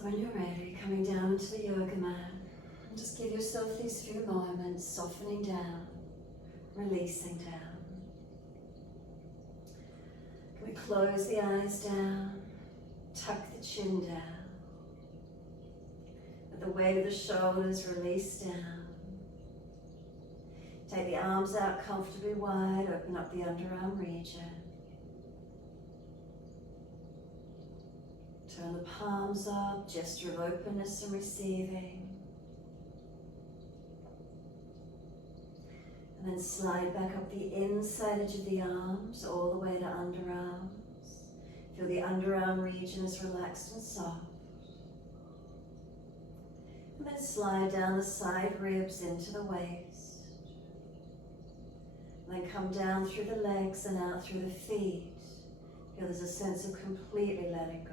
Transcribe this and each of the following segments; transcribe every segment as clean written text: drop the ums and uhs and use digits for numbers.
So when you're ready, coming down to the yoga mat, and just give yourself these few moments, softening down, releasing down. Can we close the eyes down, tuck the chin down, let the weight of the shoulders release down. Take the arms out comfortably wide, open up the underarm region. Turn the palms up, gesture of openness and receiving. And then slide back up the inside edge of the arms, all the way to underarms. Feel the underarm region is relaxed and soft. And then slide down the side ribs into the waist. And then come down through the legs and out through the feet. Feel there's a sense of completely letting go.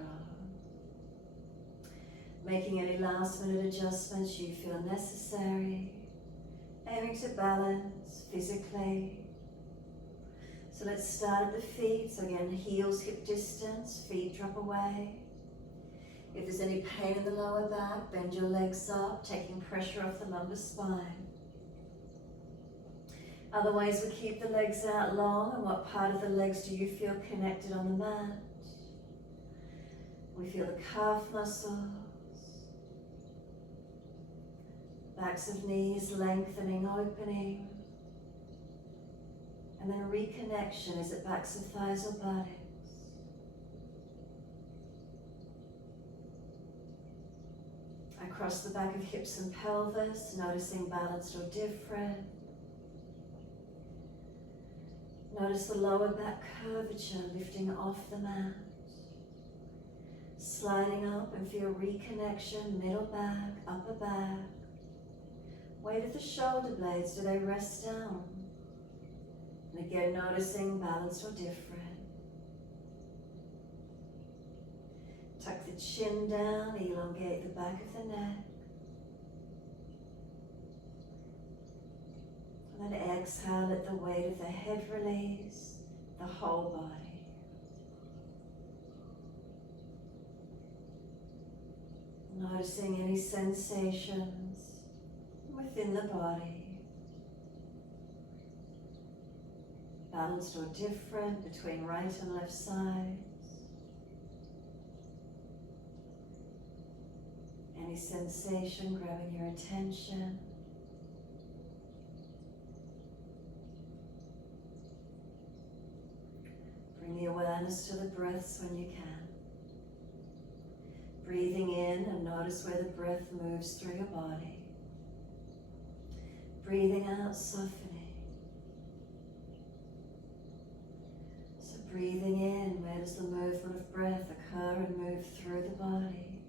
Making any last minute adjustments you feel necessary. Aiming to balance physically. So let's start at the feet. So again, heels hip distance, feet drop away. If there's any pain in the lower back, bend your legs up, taking pressure off the lumbar spine. Otherwise, we keep the legs out long. And what part of the legs do you feel connected on the mat? We feel the calf muscles. Backs of knees lengthening, opening. And then reconnection. Is it backs of thighs or buttocks? Across the back of hips and pelvis, noticing balanced or different. Notice the lower back curvature lifting off the mat. Sliding up and feel reconnection, middle back, upper back. Weight of the shoulder blades, do they rest down? And again, noticing balanced or different. Tuck the chin down, elongate the back of the neck. And then exhale, let the weight of the head release, the whole body. Noticing any sensations within the body, balanced or different between right and left sides. Any sensation grabbing your attention. Bring the awareness to the breaths when you can. Breathing in and notice where the breath moves through your body. Breathing out, softening. So breathing in, where does the movement of breath occur and move through the body?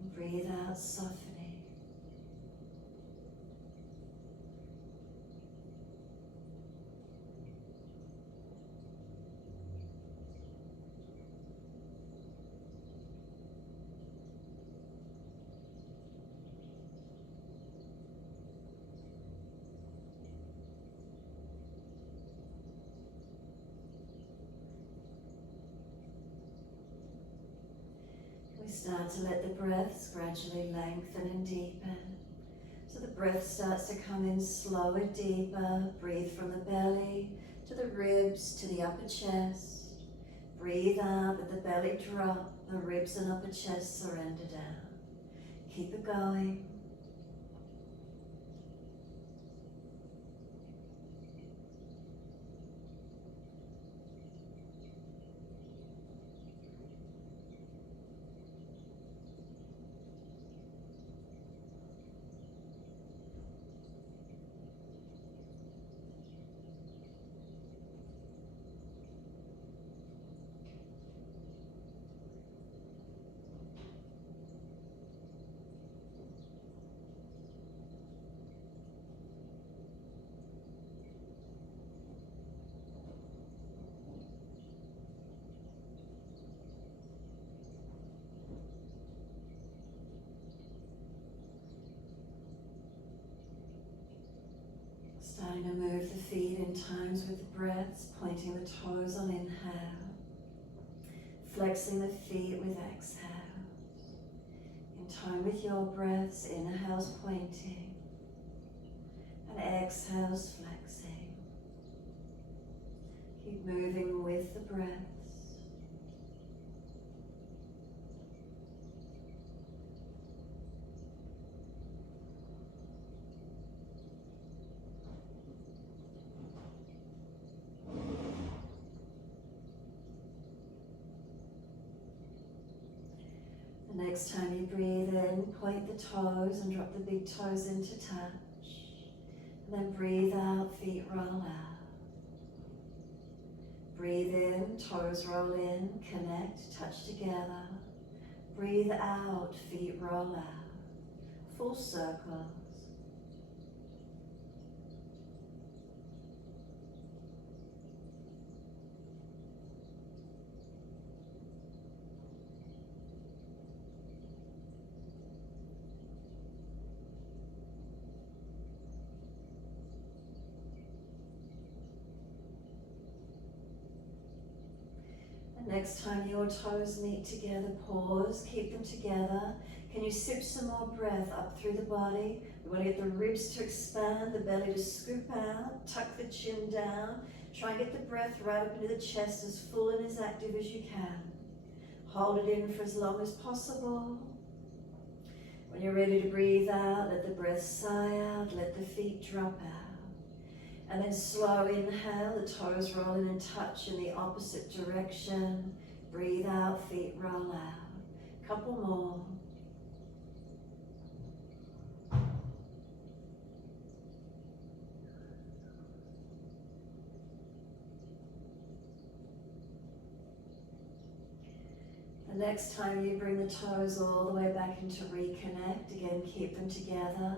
And breathe out, softening. Start to let the breaths gradually lengthen and deepen. So the breath starts to come in slower, deeper. Breathe from the belly to the ribs to the upper chest. Breathe out, let the belly drop, the ribs and upper chest surrender down. Keep it going. Starting to move the feet in times with the breaths, pointing the toes on inhale, flexing the feet with exhale. time with your breaths. Inhales pointing and exhales flexing. Keep moving with the breaths. The next time you breathe in, point the toes and drop the big toes into touch. And then breathe out, feet roll out. Breathe in, toes roll in, connect, touch together. Breathe out, feet roll out. Full circles. Next time your toes meet together, pause, keep them together. Can you sip some more breath up through the body? We want to get the ribs to expand, the belly to scoop out, tuck the chin down. Try and get the breath right up into the chest, as full and as active as you can. Hold it in for as long as possible. When you're ready to breathe out, let the breath sigh out, let the feet drop out. And then slow inhale, the toes roll in and touch in the opposite direction. Breathe out, feet roll out. Couple more. The next time you bring the toes all the way back into reconnect, again keep them together.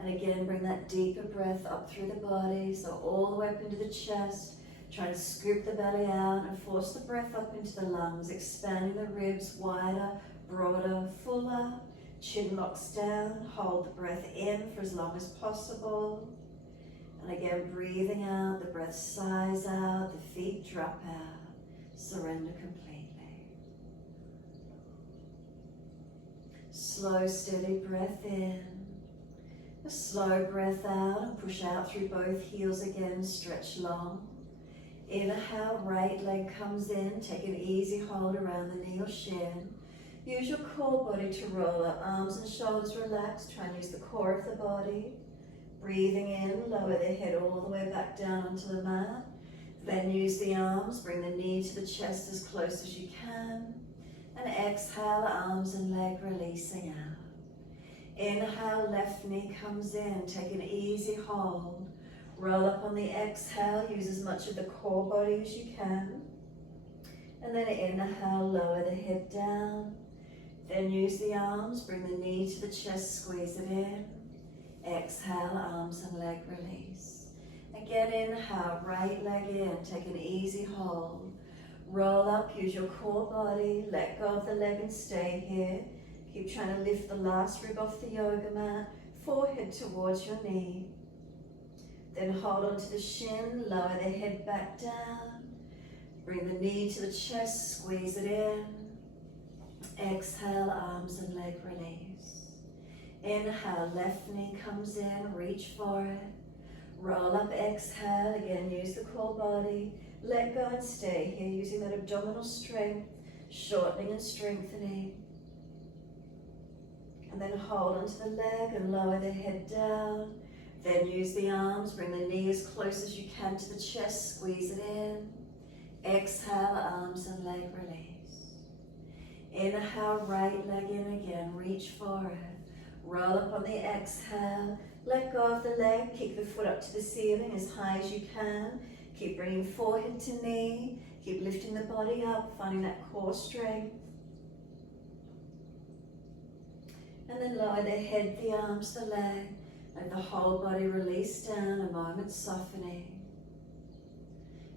And again, bring that deeper breath up through the body, so all the way up into the chest. Try and scoop the belly out and force the breath up into the lungs, expanding the ribs wider, broader, fuller. Chin locks down, hold the breath in for as long as possible. And again, breathing out, the breath sighs out, the feet drop out. Surrender completely. Slow, steady breath in. A slow breath out and push out through both heels again, stretch long. Inhale, right leg comes in, take an easy hold around the knee or shin. Use your core body to roll up, arms and shoulders relaxed, try and use the core of the body. Breathing in, lower the head all the way back down onto the mat. Then use the arms, bring the knee to the chest as close as you can. And exhale, arms and leg releasing out. Inhale, left knee comes in, take an easy hold. Roll up on the exhale, use as much of the core body as you can. And then inhale, lower the head down. Then use the arms, bring the knee to the chest, squeeze it in. Exhale, arms and leg release. Again, inhale, right leg in, take an easy hold. Roll up, use your core body, let go of the leg and stay here. Keep trying to lift the last rib off the yoga mat, forehead towards your knee. Then hold onto the shin, lower the head back down. Bring the knee to the chest, squeeze it in. Exhale, arms and leg release. Inhale, left knee comes in, reach for it. Roll up, exhale, again use the core body. Let go and stay here, using that abdominal strength, shortening and strengthening. And then hold onto the leg and lower the head down. Then use the arms, bring the knee as close as you can to the chest, squeeze it in. Exhale, arms and leg release. Inhale, right leg in again, reach for it. Roll up on the exhale, let go of the leg, kick the foot up to the ceiling as high as you can. Keep bringing forehead to knee, keep lifting the body up, finding that core strength. And then lower the head, the arms, the leg. Let the whole body release down, a moment softening.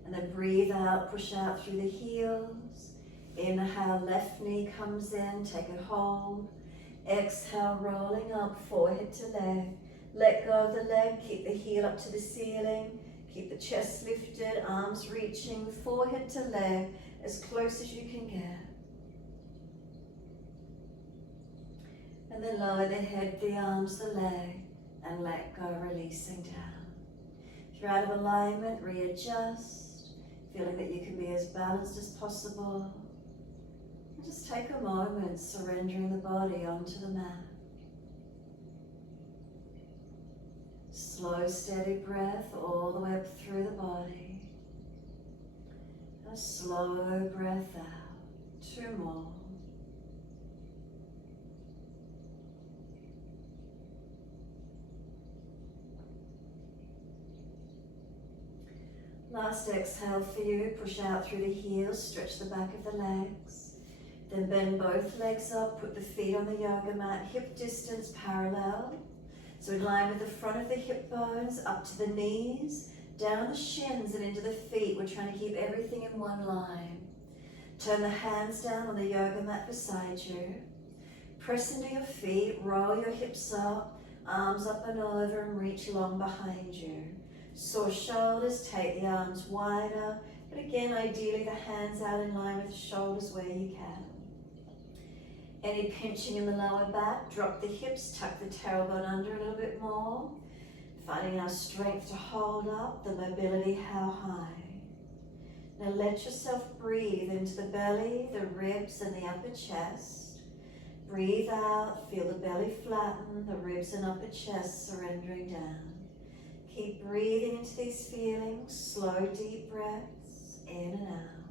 And then breathe out, push out through the heels. Inhale, left knee comes in, take a hold. Exhale, rolling up, forehead to leg. Let go of the leg, keep the heel up to the ceiling. Keep the chest lifted, arms reaching, forehead to leg, as close as you can get. And then lower the head, the arms, the leg, and let go, releasing down. If you're out of alignment, readjust, feeling that you can be as balanced as possible. And just take a moment, surrendering the body onto the mat. Slow, steady breath all the way up through the body. A slow breath out. 2 more. Last exhale for you, push out through the heels, stretch the back of the legs. Then bend both legs up, put the feet on the yoga mat, hip distance parallel. So in line with the front of the hip bones, up to the knees, down the shins and into the feet. We're trying to keep everything in one line. Turn the hands down on the yoga mat beside you. Press into your feet, roll your hips up, arms up and over and reach long behind you. Sore shoulders, take the arms wider, but again, ideally the hands out in line with the shoulders where you can. Any pinching in the lower back, drop the hips, tuck the tailbone under a little bit more. Finding our strength to hold up, the mobility, how high. Now let yourself breathe into the belly, the ribs and the upper chest. Breathe out, feel the belly flatten, the ribs and upper chest surrendering down. Keep breathing into these feelings, slow deep breaths, in and out.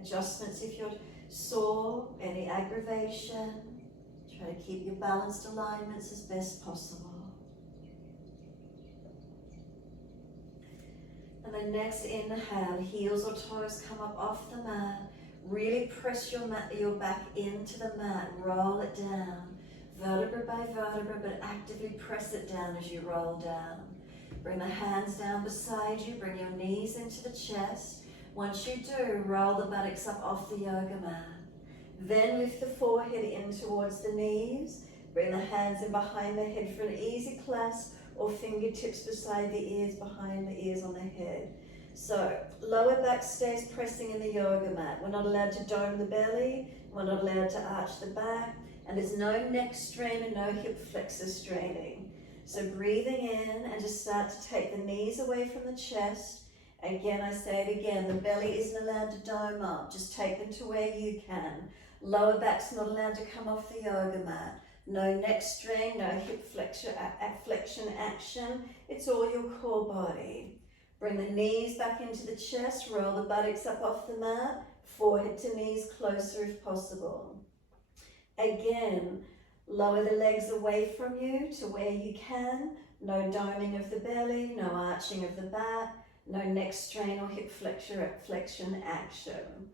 Adjustments if you're sore, any aggravation. Try to keep your balanced alignments as best possible. And then next inhale, heels or toes come up off the mat. Really press your back into the mat, roll it down. Vertebra by vertebra, but actively press it down as you roll down. Bring the hands down beside you, bring your knees into the chest. Once you do, roll the buttocks up off the yoga mat. Then lift the forehead in towards the knees. Bring the hands in behind the head for an easy clasp, or fingertips beside the ears, behind the ears on the head. So, lower back stays pressing in the yoga mat. We're not allowed to dome the belly. We're not allowed to arch the back. And there's no neck strain and no hip flexor straining. So breathing in and just start to take the knees away from the chest. Again, I say it again, the belly isn't allowed to dome up. Just take them to where you can. Lower back's not allowed to come off the yoga mat. No neck strain, no hip flexion action. It's all your core body. Bring the knees back into the chest, roll the buttocks up off the mat, forehead to knees closer if possible. Again, lower the legs away from you to where you can. No doming of the belly, no arching of the back, no neck strain or hip flexion action.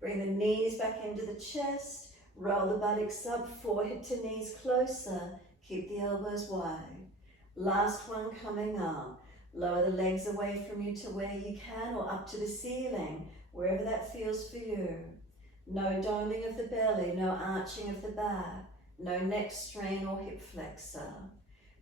Bring the knees back into the chest, roll the buttocks up, forehead to knees closer, keep the elbows wide. Last one coming up. Lower the legs away from you to where you can or up to the ceiling, wherever that feels for you. No doming of the belly, no arching of the back, no neck strain or hip flexor.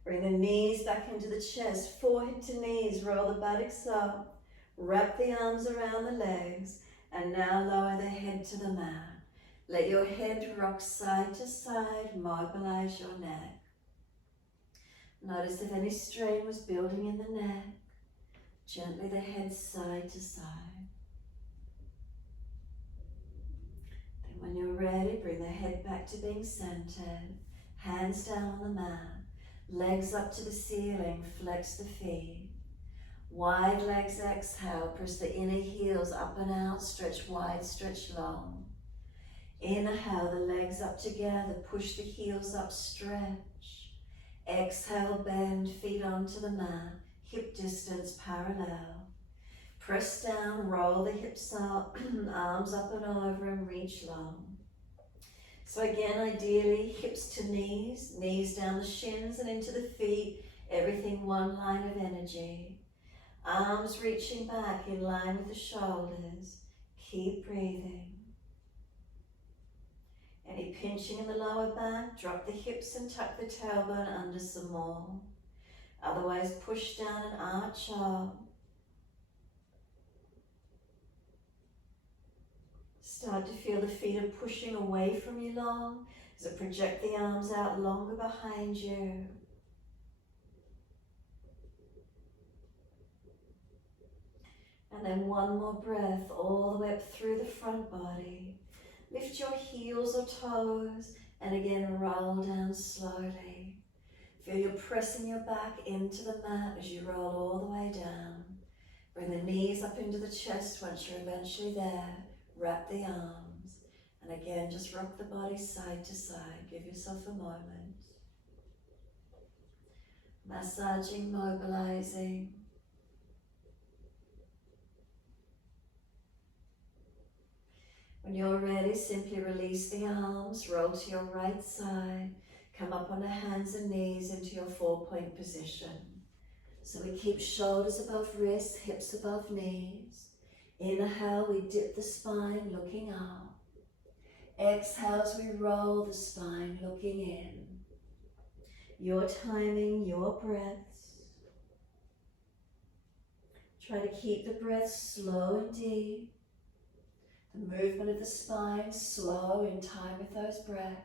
Bring the knees back into the chest, forehead to knees, roll the buttocks up, wrap the arms around the legs, and now lower the head to the mat. Let your head rock side to side, mobilize your neck. Notice if any strain was building in the neck, gently the head side to side. When you're ready, bring the head back to being centered, hands down on the mat, legs up to the ceiling, flex the feet. Wide legs exhale, press the inner heels up and out, stretch wide, stretch long. Inhale, the legs up together, push the heels up, stretch. Exhale, bend, feet onto the mat, hip distance parallel. Press down, roll the hips up, arms up and over and reach long. So again, ideally, hips to knees, knees down the shins and into the feet, everything one line of energy. Arms reaching back in line with the shoulders. Keep breathing. Any pinching in the lower back, drop the hips and tuck the tailbone under some more. Otherwise, push down and arch up. Start to feel the feet are pushing away from you long, so project the arms out longer behind you. And then one more breath all the way up through the front body. Lift your heels or toes and again roll down slowly. Feel you're pressing your back into the mat as you roll all the way down. Bring the knees up into the chest once you're eventually there. Wrap the arms. And again, just rock the body side to side. Give yourself a moment. Massaging, mobilizing. When you're ready, simply release the arms, roll to your right side, come up on the hands and knees into your 4-point position. So we keep shoulders above wrists, hips above knees. Inhale, we dip the spine, looking out. Exhale as we roll the spine, looking in. Your timing, your breaths. Try to keep the breath slow and deep. The movement of the spine slow in time with those breaths.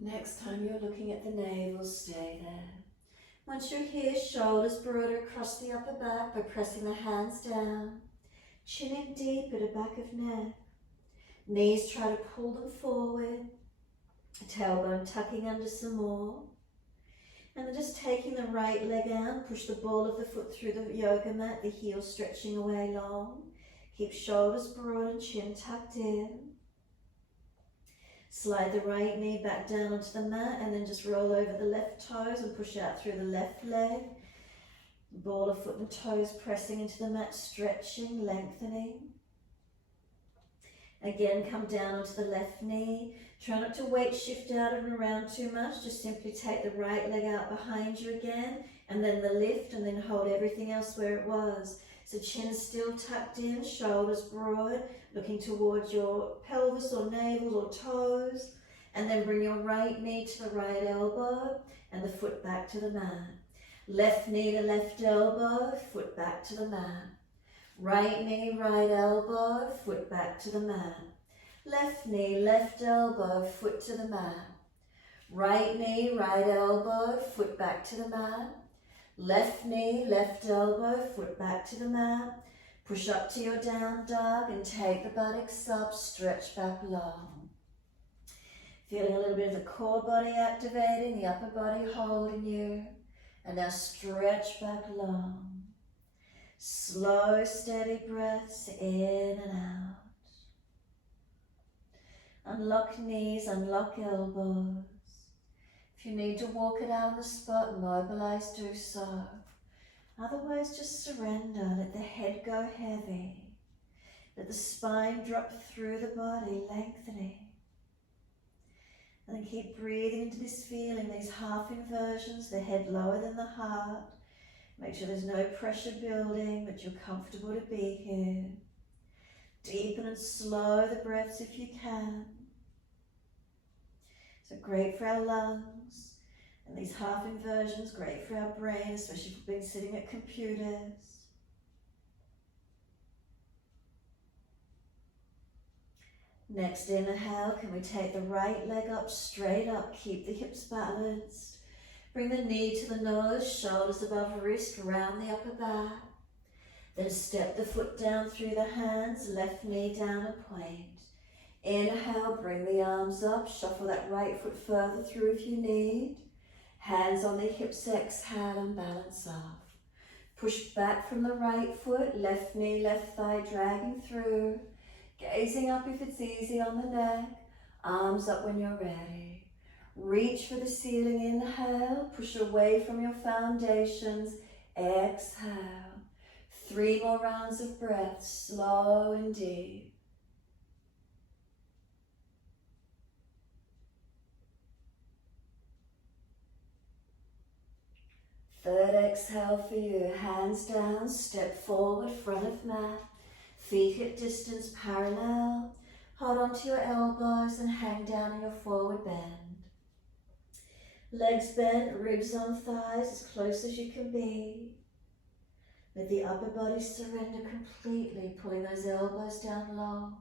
Next time you're looking at the navel, stay there. Once you're here, shoulders broad across the upper back by pressing the hands down. Chin in deep at the back of neck. Knees, try to pull them forward. Tailbone tucking under some more. And then just taking the right leg out, push the ball of the foot through the yoga mat, the heel stretching away long. Keep shoulders broad and chin tucked in. Slide the right knee back down onto the mat and then just roll over the left toes and push out through the left leg. Ball of foot and toes pressing into the mat, stretching, lengthening. Again, come down onto the left knee. Try not to weight shift out and around too much. Just simply take the right leg out behind you again and then the lift and then hold everything else where it was. So chin still tucked in, shoulders broad, looking towards your pelvis or navel or toes. And then bring your right knee to the right elbow and the foot back to the mat. Left knee to left elbow, foot back to the mat. Right knee, right elbow, foot back to the mat. Left knee, left elbow, foot to the mat. Right knee, right elbow, foot back to the mat. Left knee, left elbow, foot back to the mat. Push up to your down dog and take the buttocks up, stretch back long. Feeling a little bit of the core body activating, the upper body holding you. And now stretch back long. Slow, steady breaths in and out. Unlock knees, unlock elbows. If you need to walk it out on the spot, mobilize, do so. Otherwise, just surrender. Let the head go heavy. Let the spine drop through the body, lengthening. And then keep breathing into this feeling, these half inversions, the head lower than the heart. Make sure there's no pressure building, but you're comfortable to be here. Deepen and slow the breaths if you can. So great for our lungs. And these half inversions, great for our brain, especially if we've been sitting at computers. Next inhale, can we take the right leg up, straight up, keep the hips balanced. Bring the knee to the nose, shoulders above wrist, round the upper back. Then step the foot down through the hands, left knee down and point. Inhale, bring the arms up, shuffle that right foot further through if you need. Hands on the hips, exhale and balance off. Push back from the right foot, left knee, left thigh dragging through. Gazing up if it's easy on the neck, arms up when you're ready. Reach for the ceiling, inhale, push away from your foundations, exhale. 3 more rounds of breath, slow and deep. Third exhale for you. Hands down, step forward, front of mat. Feet hip distance parallel. Hold onto your elbows and hang down in your forward bend. Legs bent, ribs on thighs as close as you can be. Let the upper body surrender completely, pulling those elbows down low.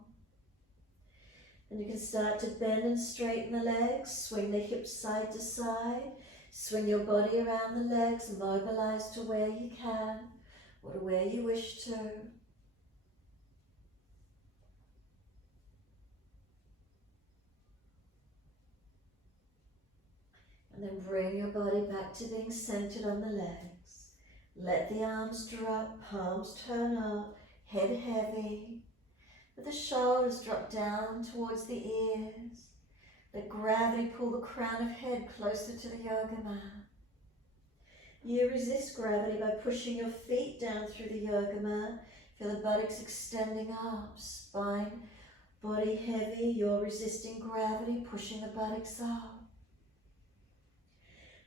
And you can start to bend and straighten the legs, swing the hips side to side, swing your body around the legs, mobilize to where you can, or to where you wish to. And then bring your body back to being centered on the legs. Let the arms drop, palms turn up, head heavy. Let the shoulders drop down towards the ears. Let gravity pull the crown of head closer to the yoga mat. You resist gravity by pushing your feet down through the yoga mat. Feel the buttocks extending up, spine, body heavy. You're resisting gravity, pushing the buttocks up.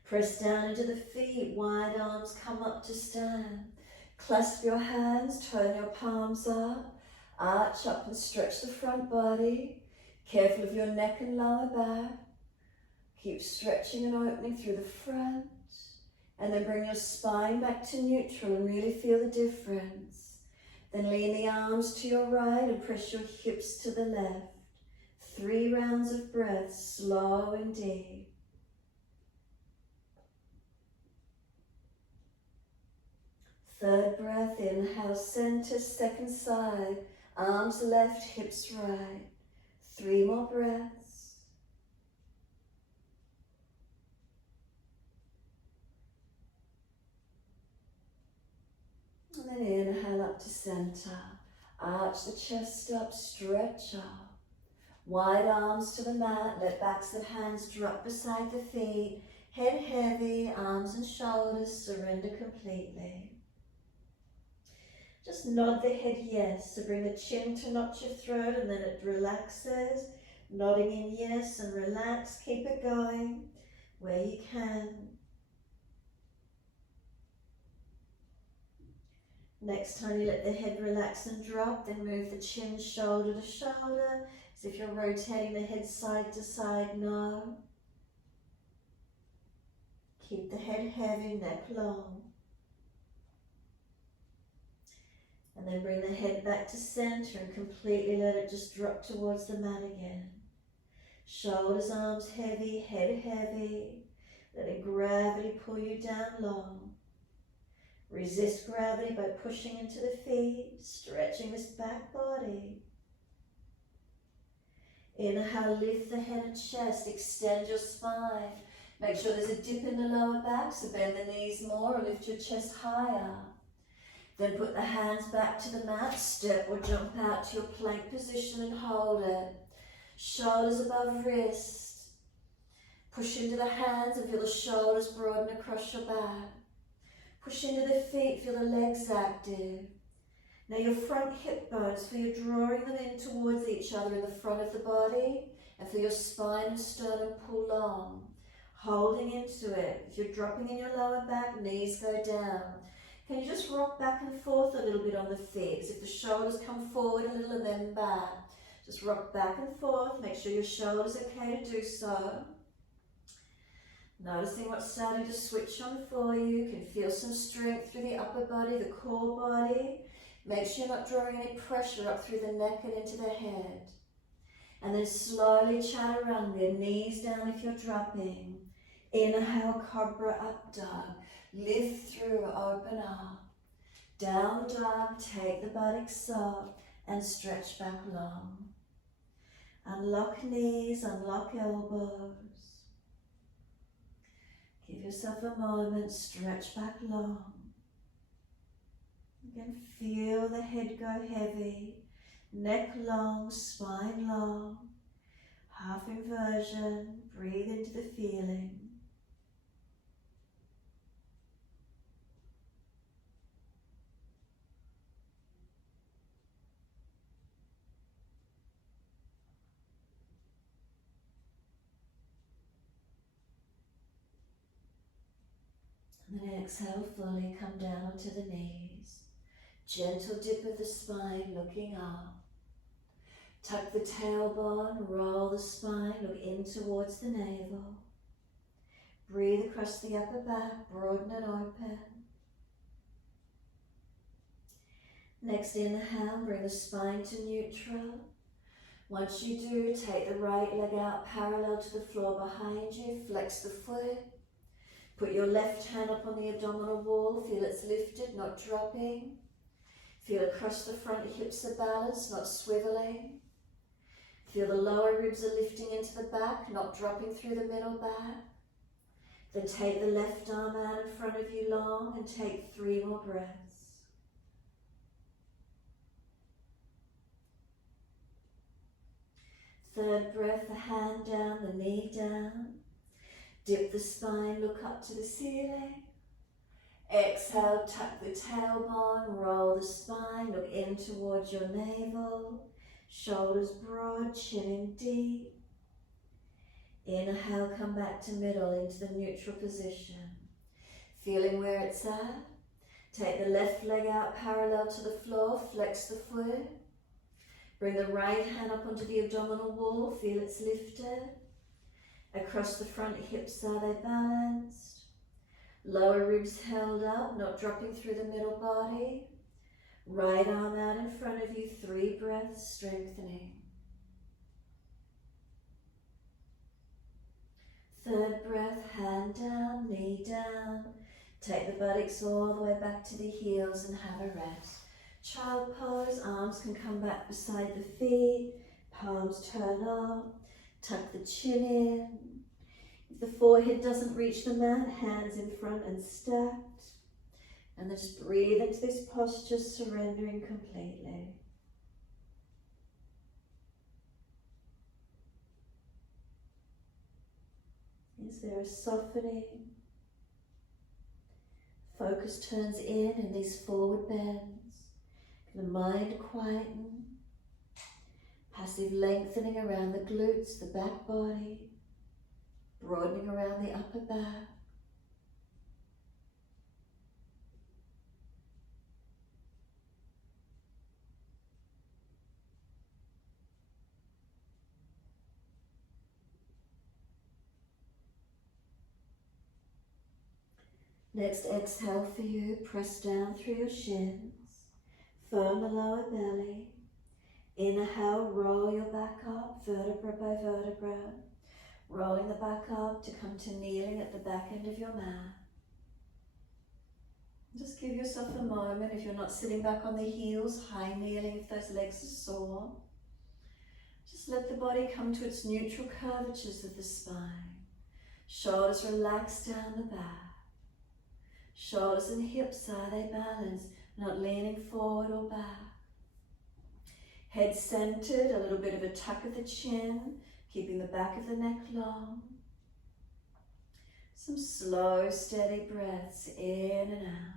Press down into the feet, wide arms come up to stand. Clasp your hands, turn your palms up, arch up and stretch the front body. Careful of your neck and lower back. Keep stretching and opening through the front. And then bring your spine back to neutral and really feel the difference. Then lean the arms to your right and press your hips to the left. 3 rounds of breath, slow and deep. Third breath, inhale, center, second side, arms left, hips right. 3 more breaths. And then inhale up to center. Arch the chest up, stretch up. Wide arms to the mat, let backs of hands drop beside the feet. Head heavy, arms and shoulders surrender completely. Just nod the head yes, so bring the chin to notch your throat and then it relaxes. Nodding in yes and relax, keep it going where you can. Next time you let the head relax and drop, then move the chin shoulder to shoulder, as if you're rotating the head side to side, no. Keep the head heavy, neck long. And then bring the head back to center and completely let it just drop towards the mat again. Shoulders, arms heavy, head heavy. Letting gravity pull you down long. Resist gravity by pushing into the feet, stretching this back body. Inhale, lift the head and chest, extend your spine. Make sure there's a dip in the lower back, so bend the knees more or lift your chest higher. Then put the hands back to the mat, step or jump out to your plank position and hold it. Shoulders above wrist. Push into the hands and feel the shoulders broaden across your back. Push into the feet, feel the legs active. Now your front hip bones, feel you're drawing them in towards each other in the front of the body, and feel your spine and sternum pull long. Holding into it. If you're dropping in your lower back, knees go down. Can you just rock back and forth a little bit on the feet, as if the shoulders come forward a little and then back. Just rock back and forth, make sure your shoulders are okay to do so. Noticing what's starting to switch on for you. You can feel some strength through the upper body, the core body. Make sure you're not drawing any pressure up through the neck and into the head. And then slowly chaturanga, knees down if you're dropping. Inhale, cobra up dog. Lift through, open up. Down dog, take the buttocks up and stretch back long. Unlock knees, unlock elbows. Give yourself a moment, stretch back long. You can feel the head go heavy, neck long, spine long. Half inversion, breathe into the feeling. And then exhale fully, come down onto the knees. Gentle dip of the spine, looking up. Tuck the tailbone, roll the spine, look in towards the navel. Breathe across the upper back, broaden and open. Next inhale, bring the spine to neutral. Once you do, take the right leg out parallel to the floor behind you, flex the foot. Put your left hand up on the abdominal wall, feel it's lifted, not dropping. Feel across the front hips are balanced, not swiveling. Feel the lower ribs are lifting into the back, not dropping through the middle back. Then take the left arm out in front of you long and take 3 more breaths. Third breath, the hand down, the knee down. Dip the spine, look up to the ceiling. Exhale, tuck the tailbone, roll the spine, look in towards your navel. Shoulders broad, chin in deep. Inhale, come back to middle into the neutral position. Feeling where it's at. Take the left leg out parallel to the floor, flex the foot. Bring the right hand up onto the abdominal wall, feel it's lifted. Across the front hips, are they balanced? Lower ribs held up, not dropping through the middle body. Right arm out in front of you, 3 breaths, strengthening. Third breath, hand down, knee down. Take the buttocks all the way back to the heels and have a rest. Child pose, arms can come back beside the feet, palms turn up, tuck the chin in. If the forehead doesn't reach the mat, hands in front and stacked. And then just breathe into this posture, surrendering completely. Is there a softening? Focus turns in these forward bends. The mind quieten. Passive lengthening around the glutes, the back body. Broadening around the upper back. Next, exhale for you, press down through your shins, firm the lower belly. Inhale, roll your back up, vertebra by vertebra, rolling the back up to come to kneeling at the back end of your mat. Just give yourself a moment, if you're not sitting back on the heels, high kneeling if those legs are sore. Just let the body come to its neutral curvatures of the spine. Shoulders relax down the back. Shoulders and hips, are they balanced? Not leaning forward or back. Head centered, a little bit of a tuck of the chin, keeping the back of the neck long. Some slow, steady breaths in and out.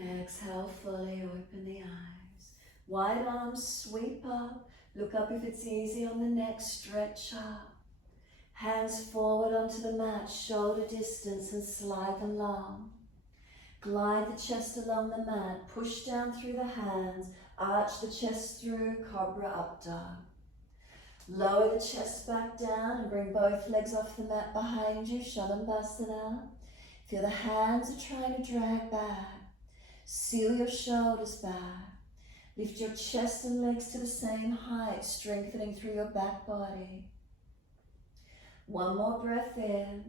And exhale, fully open the eyes. Wide arms, sweep up. Look up if it's easy on the neck, stretch up. Hands forward onto the mat, shoulder distance, and slide them long. Glide the chest along the mat, push down through the hands, arch the chest through, cobra up dog. Lower the chest back down and bring both legs off the mat behind you, Shalabhasana. Feel the hands are trying to drag back. Seal your shoulders back. Lift your chest and legs to the same height, strengthening through your back body. One more breath in.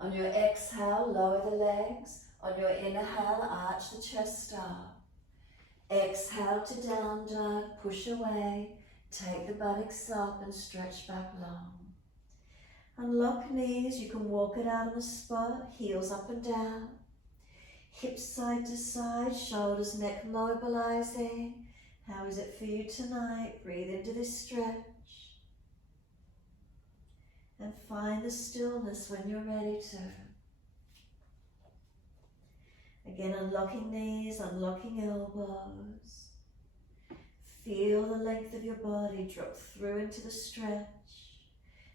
On your exhale, lower the legs. On your inhale, arch the chest up. Exhale to down dog, push away. Take the buttocks up and stretch back long. Unlock knees, you can walk it out on the spot, heels up and down. Hips side to side, shoulders, neck mobilizing. How is it for you tonight? Breathe into this stretch. And find the stillness when you're ready to. Again, unlocking knees, unlocking elbows. Feel the length of your body drop through into the stretch,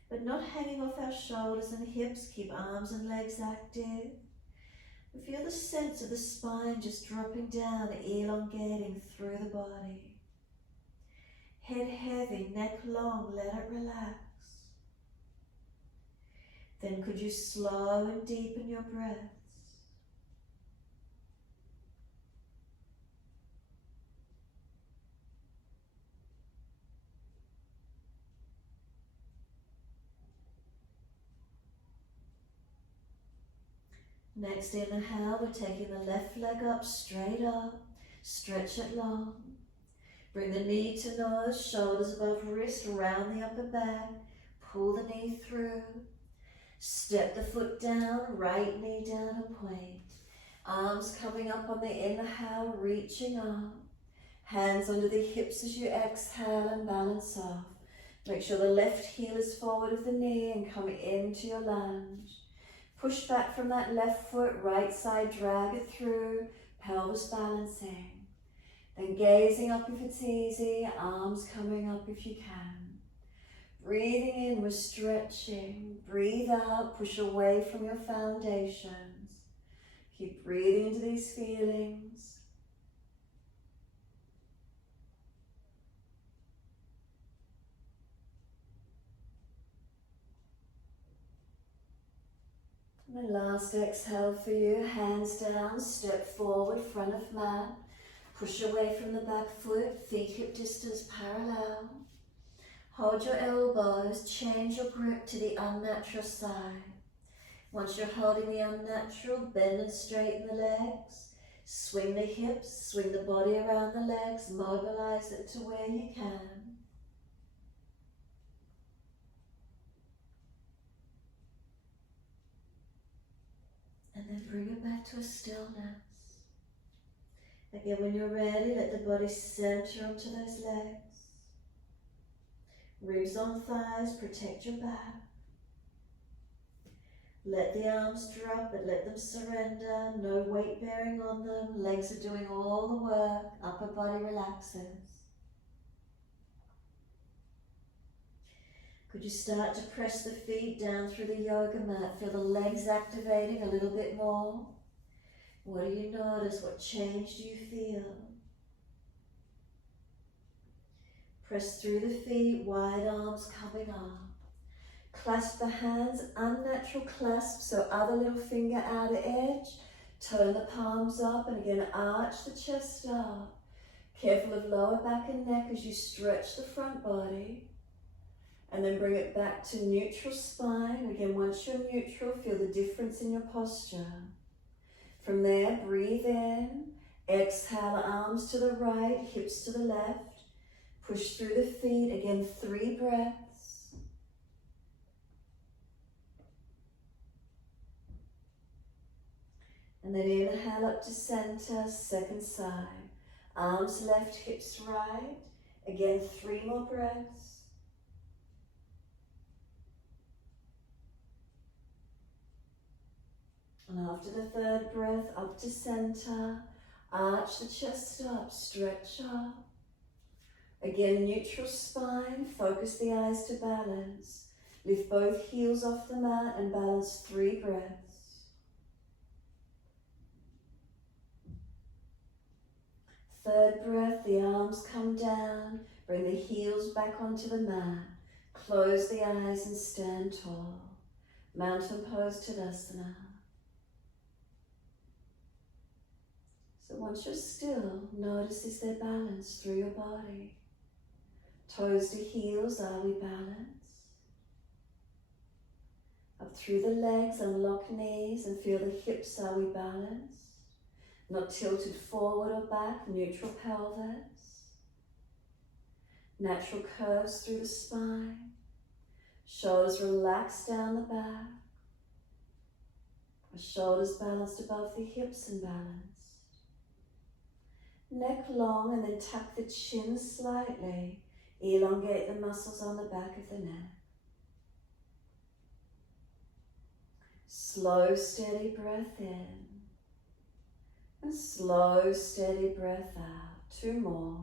but not hanging off our shoulders and hips. Keep arms and legs active. Feel the sense of the spine just dropping down, elongating through the body. Head heavy, neck long, let it relax. Then could you slow and deepen your breaths? Next inhale, we're taking the left leg up, straight up, stretch it long. Bring the knee to nose, shoulders above wrist, round the upper back, pull the knee through. Step the foot down, right knee down and point. Arms coming up on the inhale, reaching up. Hands under the hips as you exhale and balance off. Make sure the left heel is forward of the knee and come into your lunge. Push back from that left foot, right side, drag it through, pelvis balancing. Then gazing up if it's easy, arms coming up if you can. Breathing in, we're stretching. Breathe out, push away from your foundations. Keep breathing into these feelings. And then last exhale for you, hands down, step forward, front of mat. Push away from the back foot, feet hip distance parallel. Hold your elbows, change your grip to the unnatural side. Once you're holding the unnatural, bend and straighten the legs. Swing the hips, swing the body around the legs, mobilize it to where you can. And then bring it back to a stillness. Again, when you're ready, let the body center onto those legs. Ribs on thighs, protect your back. Let the arms drop, but let them surrender. No weight bearing on them. Legs are doing all the work. Upper body relaxes. Could you start to press the feet down through the yoga mat? Feel the legs activating a little bit more. What do you notice? What change do you feel? Press through the feet, wide arms coming up. Clasp the hands, unnatural clasp, so other little finger outer edge. Turn the palms up and again arch the chest up. Careful of lower back and neck as you stretch the front body. And then bring it back to neutral spine. Again, once you're neutral, feel the difference in your posture. From there, breathe in. Exhale, arms to the right, hips to the left. Push through the feet. Again, 3 breaths. And then inhale up to center, second side. Arms left, hips right. Again, 3 more breaths. And after the 3rd breath, up to center. Arch the chest up, stretch up. Again, neutral spine, focus the eyes to balance. Lift both heels off the mat and balance 3 breaths. 3rd breath, the arms come down, bring the heels back onto the mat. Close the eyes and stand tall. Mountain pose Tadasana. So once you're still, notice is there balance through your body. Toes to heels, are we balanced? Up through the legs, unlock knees and feel the hips, are we balanced? Not tilted forward or back, neutral pelvis. Natural curves through the spine. Shoulders relaxed down the back. Shoulders balanced above the hips and balanced. Neck long and then tuck the chin slightly. Elongate the muscles on the back of the neck. Slow, steady breath in. And slow, steady breath out. 2 more.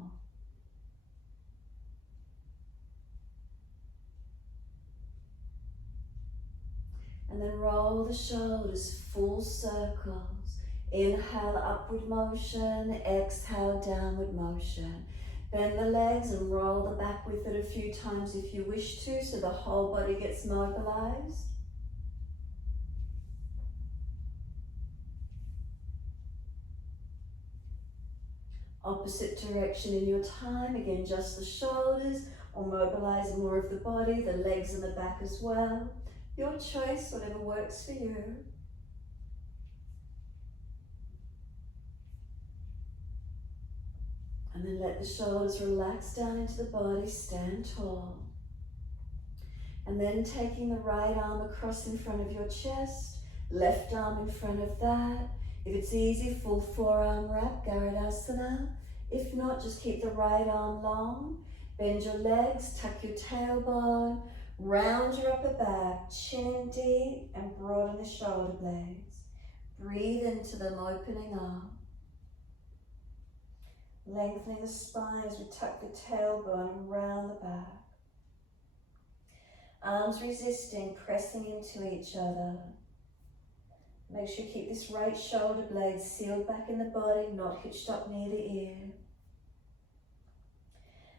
And then roll the shoulders full circles. Inhale, upward motion. Exhale, downward motion. Bend the legs and roll the back with it a few times if you wish to, so the whole body gets mobilized. Opposite direction in your time. Again, just the shoulders, or mobilize more of the body, the legs and the back as well. Your choice, whatever works for you. And then let the shoulders relax down into the body, stand tall. And then taking the right arm across in front of your chest, left arm in front of that. If it's easy, full forearm wrap, Garudasana. If not, just keep the right arm long. Bend your legs, tuck your tailbone, round your upper back, chin in deep, and broaden the shoulder blades. Breathe into them, opening up. Lengthening the spine as we tuck the tailbone around the back. Arms resisting, pressing into each other. Make sure you keep this right shoulder blade sealed back in the body, not hitched up near the ear.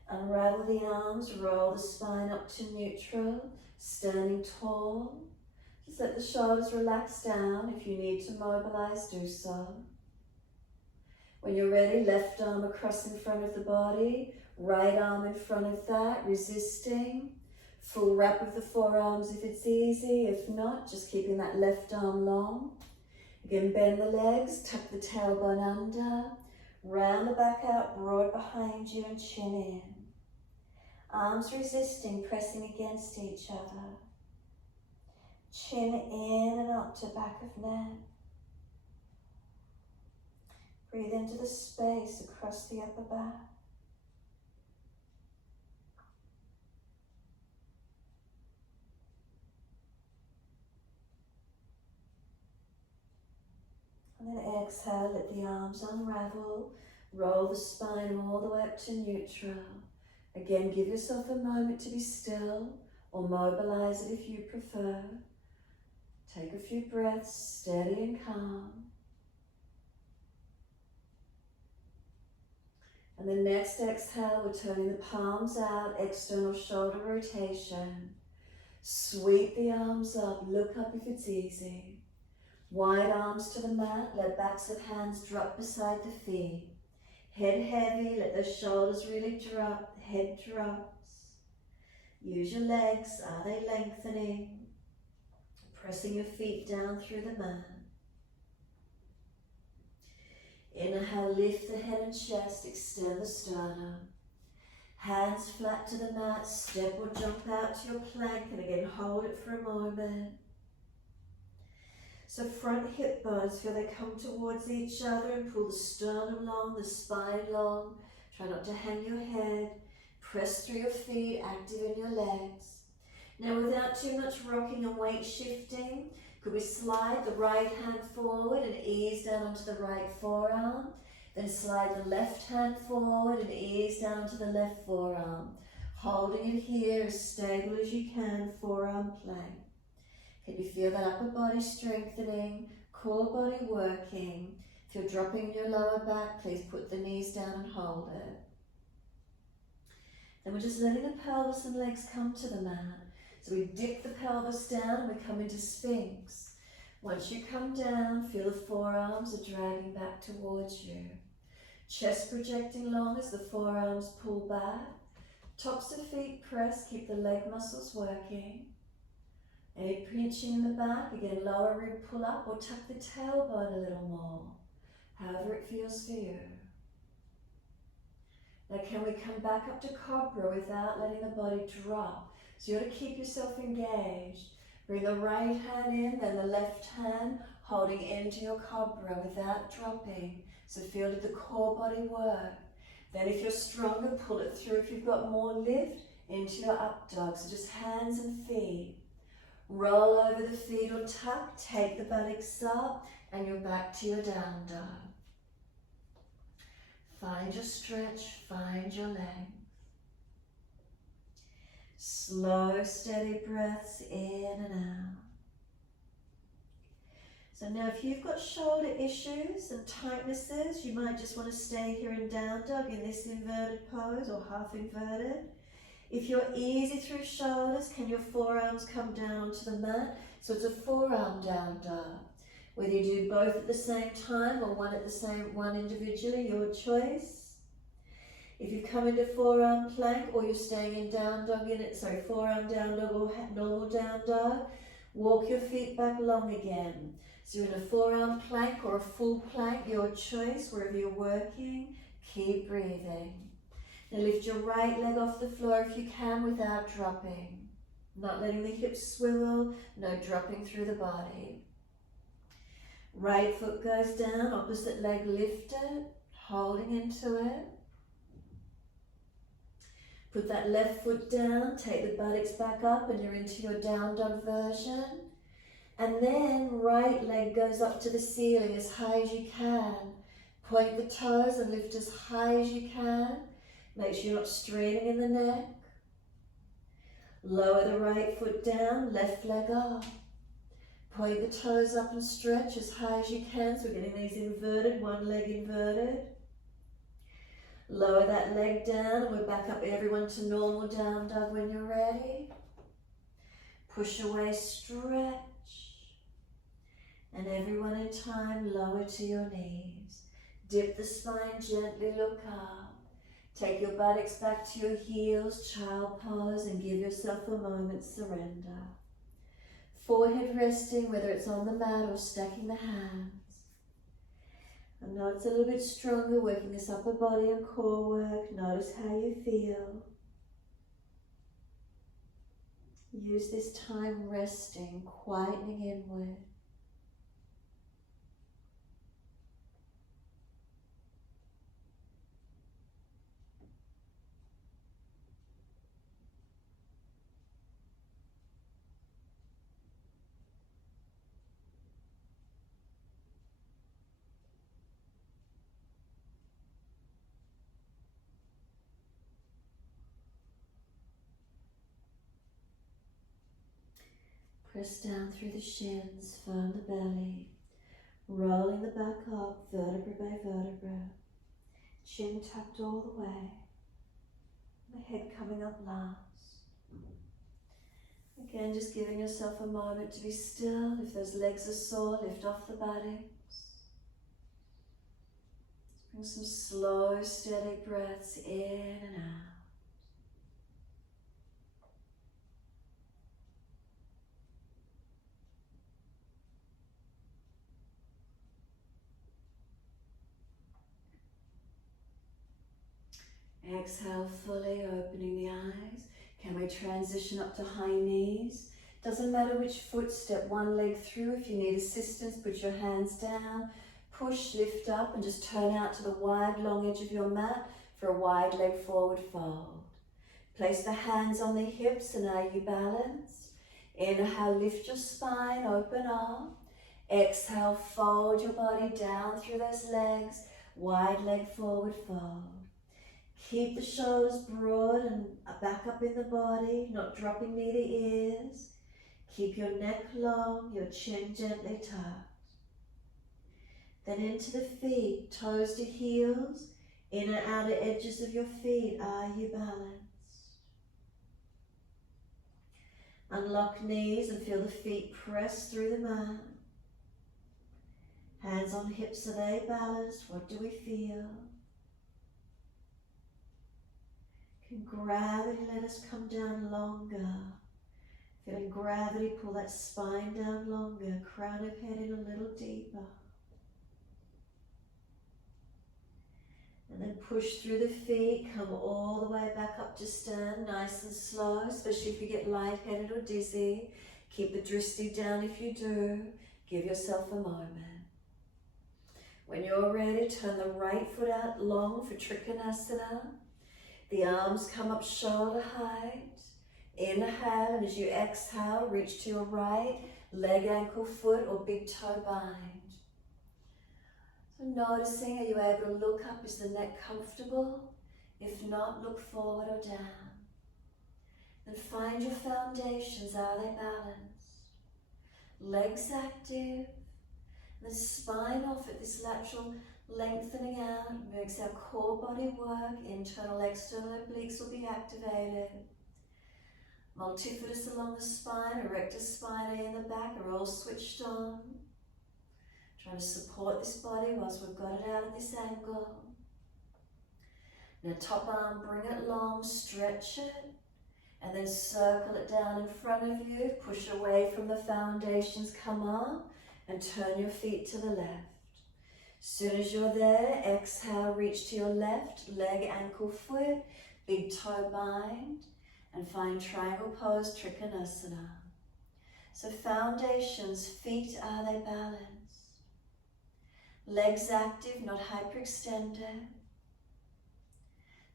Unravel the arms, roll the spine up to neutral, standing tall. Just let the shoulders relax down. If you need to mobilize, do so. When you're ready, left arm across in front of the body, right arm in front of that, resisting. Full wrap of the forearms if it's easy. If not, just keeping that left arm long. Again, bend the legs, tuck the tailbone under, round the back out, broad behind you and chin in. Arms resisting, pressing against each other. Chin in and up to back of neck. Breathe into the space across the upper back. And then exhale, let the arms unravel. Roll the spine all the way up to neutral. Again, give yourself a moment to be still, or mobilize it if you prefer. Take a few breaths, steady and calm. And then next exhale, we're turning the palms out, external shoulder rotation. Sweep the arms up, look up if it's easy. Wide arms to the mat, let backs of hands drop beside the feet. Head heavy, let the shoulders really drop, the head drops. Use your legs, are they lengthening? Pressing your feet down through the mat. Inhale, lift the head and chest, extend the sternum. Hands flat to the mat, step or jump out to your plank, and again hold it for a moment. So front hip bones, feel they come towards each other and pull the sternum long, the spine long. Try not to hang your head. Press through your feet, active in your legs. Now without too much rocking and weight shifting, could we slide the right hand forward and ease down onto the right forearm? Then slide the left hand forward and ease down onto the left forearm. Holding it here as stable as you can, forearm plank. Can you feel that upper body strengthening, core body working? If you're dropping your lower back, please put the knees down and hold it. Then we're just letting the pelvis and legs come to the mat. So we dip the pelvis down and we come into Sphinx. Once you come down, feel the forearms are dragging back towards you. Chest projecting long as the forearms pull back. Tops of feet press, keep the leg muscles working. Any pinching in the back, again lower rib pull up or tuck the tailbone a little more, however it feels for you. Now can we come back up to cobra without letting the body drop? So you got to keep yourself engaged. Bring the right hand in, then the left hand, holding into your cobra without dropping. So feel the core body work. Then if you're stronger, pull it through. If you've got more lift, into your up dog. So just hands and feet. Roll over the feet or tuck, take the buttocks up, and you're back to your down dog. Find your stretch, find your length. Slow, steady breaths in and out. So now if you've got shoulder issues and tightnesses, you might just want to stay here in down dog in this inverted pose or half inverted. If you're easy through shoulders, can your forearms come down onto the mat? So it's a forearm down dog. Whether you do both at the same time or one individually, your choice. If you come into forearm plank or you're staying in down dog forearm down dog or normal down dog, walk your feet back long again. So you're in a forearm plank or a full plank, your choice, wherever you're working, keep breathing. Now lift your right leg off the floor if you can without dropping. Not letting the hips swivel, no dropping through the body. Right foot goes down, opposite leg lifted, holding into it. Put that left foot down, take the buttocks back up and you're into your down dog version. And then right leg goes up to the ceiling as high as you can. Point the toes and lift as high as you can. Make sure you're not straining in the neck. Lower the right foot down, left leg up. Point the toes up and stretch as high as you can. So we're getting these inverted, one leg inverted. Lower that leg down and we're back up everyone to normal down dog when you're ready. Push away, stretch. And everyone in time, lower to your knees. Dip the spine, gently look up. Take your buttocks back to your heels, child pose, and give yourself a moment's surrender. Forehead resting, whether it's on the mat or stacking the hands. I know it's a little bit stronger, working this upper body and core work. Notice how you feel. Use this time resting, quietening inward. Press down through the shins, firm the belly, rolling the back up, vertebra by vertebra, chin tucked all the way, the head coming up last. Again, just giving yourself a moment to be still. If those legs are sore, lift off the buttocks. Bring some slow, steady breaths in and out. Exhale fully, opening the eyes. Can we transition up to high knees? Doesn't matter which foot, step one leg through. If you need assistance, put your hands down. Push, lift up and just turn out to the wide, long edge of your mat for a wide leg forward fold. Place the hands on the hips and are you balanced? Inhale, lift your spine, open up. Exhale, fold your body down through those legs. Wide leg forward fold. Keep the shoulders broad and back up in the body, not dropping near the ears. Keep your neck long, your chin gently tucked. Then into the feet, toes to heels, inner outer edges of your feet. Are you balanced? Unlock knees and feel the feet press through the mat. Hands on hips, are they balanced? What do we feel? Can gravity let us come down longer? Feeling gravity pull that spine down longer, crown of head in a little deeper. And then push through the feet, come all the way back up to stand, nice and slow, especially if you get lightheaded or dizzy. Keep the drishti down if you do. Give yourself a moment. When you're ready, turn the right foot out long for Trikonasana. The arms come up shoulder height. Inhale, and as you exhale, reach to your right, leg, ankle, foot, or big toe bind. So noticing, are you able to look up? Is the neck comfortable? If not, look forward or down. Then find your foundations. Are they balanced? Legs active. The spine off at this lateral lengthening out. Makes our core body work. Internal, external obliques will be activated. Multifidus along the spine, erector spinae in the back are all switched on. Trying to support this body whilst we've got it out at this angle. Now top arm, bring it long, stretch it, and then circle it down in front of you. Push away from the foundations, come up, and turn your feet to the left. As soon as you're there, exhale, reach to your left, leg, ankle, foot, big toe bind, and find triangle pose, Trikonasana. So foundations, feet, are they balanced? Legs active, not hyperextended.